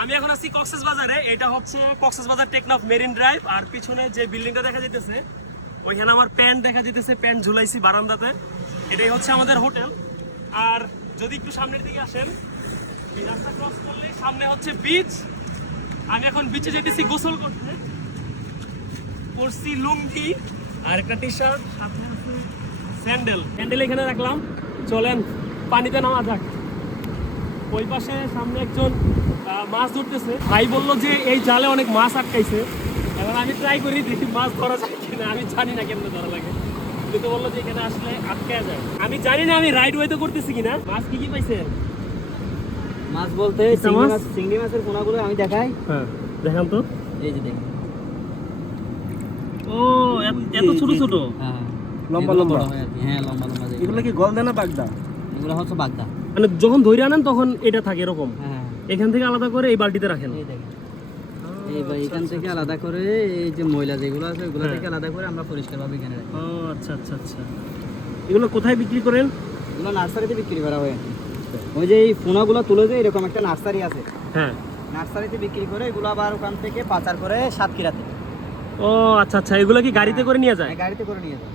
আমি এখন আছি কক্সেস বাজারে। এটা হচ্ছে কক্সেস বাজার টেকনাফ মেরিন ড্রাইভ। আর পিছনে যে বিল্ডিংটা দেখা যাইতেছে, ওইখানে আমার প্যান্ট দেখা যাইতেছে, প্যান্ট ঝুলাইছি বারান্দাতে। এটাই হচ্ছে আমাদের হোটেল। আর যদি একটু সামনের দিকে আসেন, রাস্তা ক্রস করলে সামনে হচ্ছে বিচ আমি এখন বিচে যেতেছি গোসল করতে। পরছি লুঙ্গি আর একটা টি শার্ট সাথে স্যান্ডেল। স্যান্ডেল এখানে রাখলাম। চলেন, পানিতে নামা যাক। ওই পাশে সামনে একজন মাছ ধরতেছে। ভাই বলল যে এই জালে অনেক মাছ আটকাইছে। এবার আমি ট্রাই করি দেখি মাছ ধরা যায় কিনা। আমি জানি না কেমনে ধরা লাগে। কিন্তু বলল যে এখানে আসলে আটকায় যায়। আমি জানি না আমি রাইড ওয়েতে করতেছি কিনা। মাছ কি কি পাইছে? মাছ বলতে চিংড়ি মাছ? মাছ চিংড়ি মাছের পোনাগুলো আমি দেখাই। হ্যাঁ দেখান তো। এই যে দেখুন। ও এত- এত ছোট ছোট? হ্যাঁ লম্বা লম্বা। হয় কি। হ্যাঁ লম্বা লম্বা। এগুলো কি গলদা না বাগদা? এগুলো হচ্ছে বাগদা। মানে যখন ধরে আনেন তখন এটা থাকে এরকম। হ্যাঁ এখান থেকে আলাদা করে এই বালতিতে রাখেন। এই দেখেন। এই বা এখান থেকে আলাদা করে এই যে ময়লা যেগুলো আছে ওগুলো হ্যাঁ। থেকে আলাদা করে আমরা পরিষ্কারভাবে এখানে রাখি। ও আচ্ছা আচ্ছা আচ্ছা। এগুলো কোথায় বিক্রি করেন? এগুলো নার্সারিতে বিক্রি করা হয়। ওই যে এই পোনাগুলো তুলে যে এরকম একটা নার্সারি আছে। হ্যাঁ। নার্সারিতে বিক্রি করে এগুলো আবার ওখান থেকে পাচার করে সাতক্ষীরাতে। ও আচ্ছা আচ্ছা। এগুলো কি গাড়িতে করে নিয়ে যায়? হ্যাঁ, গাড়িতে করে নিয়ে যায়।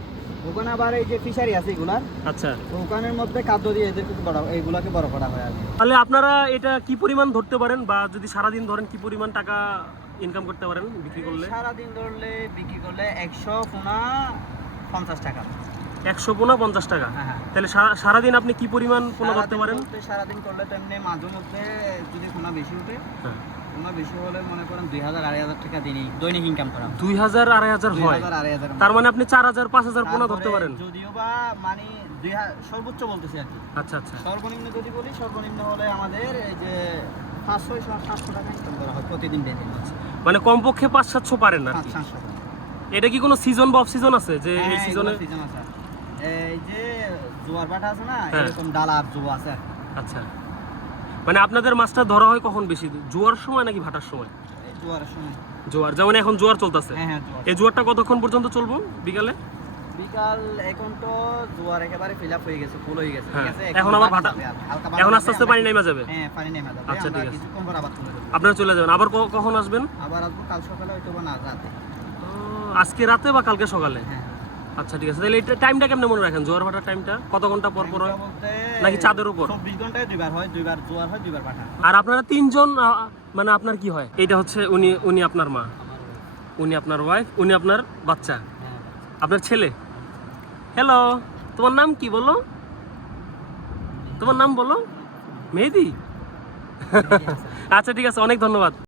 ওখানে আবার এই যে ফিশারি আছে এগুলার আচ্ছা। ওখানের মধ্যে খাদ্য দিয়ে এদেরকে বড় এইগুলাকে বড় করা হয় আর তাহলে আপনারা এটা কি পরিমাণ ধরতে পারেন? বা যদি সারাদিন ধরেন কি পরিমাণ টাকা ইনকাম করতে পারেন বিক্রি করলে? সারাদিন ধরলে বিক্রি করলে একশো পোনা পঞ্চাশ টাকা। একশো পোনা পঞ্চাশ টাকা? হ্যাঁ হ্যাঁ। তাহলে সারা- সারাদিন আপনি কি পরিমাণ পোনা ধরতে পারেন? সারাদিন করলে তো এমনি মাঝে মধ্যে যদি পোনা বেশি উঠে হ্যাঁ। বেশি হলে মনে করেন দুই হাজার আড়াই হাজার টাকা দিনই দৈনিক ইনকাম করা দুই হাজার আড়াই হাজার হয়। হাজার আড়াই হাজার তার মানে আপনি চার হাজার পাঁচ হাজার পোনা ধরতে পারেন। যদিও বা মানে সর্বোচ্চ বলতেছি আর কি। আচ্ছা আচ্ছা। সর্বনিম্ন যদি বলি সর্বনিম্ন হলে আমাদের এই যে পাঁচশো সাতশো টাকা ইনকাম করা হয় প্রতিদিন ডেলি মানে কমপক্ষে পাঁচ সাতশো পারেন আর কি। এটা কি কোনো সিজন বা অফ সিজন আছে? যে এই হ্যাঁ, সিজনে আছে। এই যে জোয়ার ভাটা আছে না হ্যাঁ। এরকম ডালা আর জোয়া আছে আচ্ছা। মানে আপনাদের মাছটা ধরা হয় কখন বেশি? জোয়ার সময় নাকি ভাটার সময়? এই জোয়ারের সময়। জোয়ার যেমন এখন জোয়ার চলতেছে। হ্যাঁ হ্যাঁ জোয়ার। এই জোয়ারটা কতক্ষণ পর্যন্ত চলবো বিকালে? বিকাল এখন তো জোয়ার একেবারে ফিল আপ হয়ে গেছে ফুল হয়ে গেছে ঠিক হ্যাঁ, আছে? এখন আবার ভাটা- যাবে এখন যাবে, আস্তে আস্তে পানি নেমে যাবে? হ্যাঁ পানি নেমে যাবে। আচ্ছা, ঠিক আছে। কিছুক্ষণ পর আবার তুলে দেবো আপনারা চলে যাবেন। আবার কখন আসবেন? আবার আসব কাল সকালে হয়তো না রাতে। আজকে রাতে বা কালকে সকালে? হ্যাঁ। আচ্ছা ঠিক আছে। তাহলে এটা টাইমটা কেমনে মনে রাখেন? জোয়ার ভাটার টাইমটা কত ঘণ্টা পর পর হয়? নাকি চাঁদের উপর? চব্বিশ ঘন্টায় দুইবার হয় দুইবার জোয়ার হয় দুইবার ভাটা আর আপনারা তিনজন মানে আপনার কি হয়? এটা হচ্ছে উনি উনি আপনার মা। উনি আপনার ওয়াইফ উনি আপনার বাচ্চা। হ্যাঁ। আপনার ছেলে? হ্যালো তোমার নাম কি বলো? তোমার নাম বলো? মেহেদি? আচ্ছা ঠিক আছে অনেক ধন্যবাদ।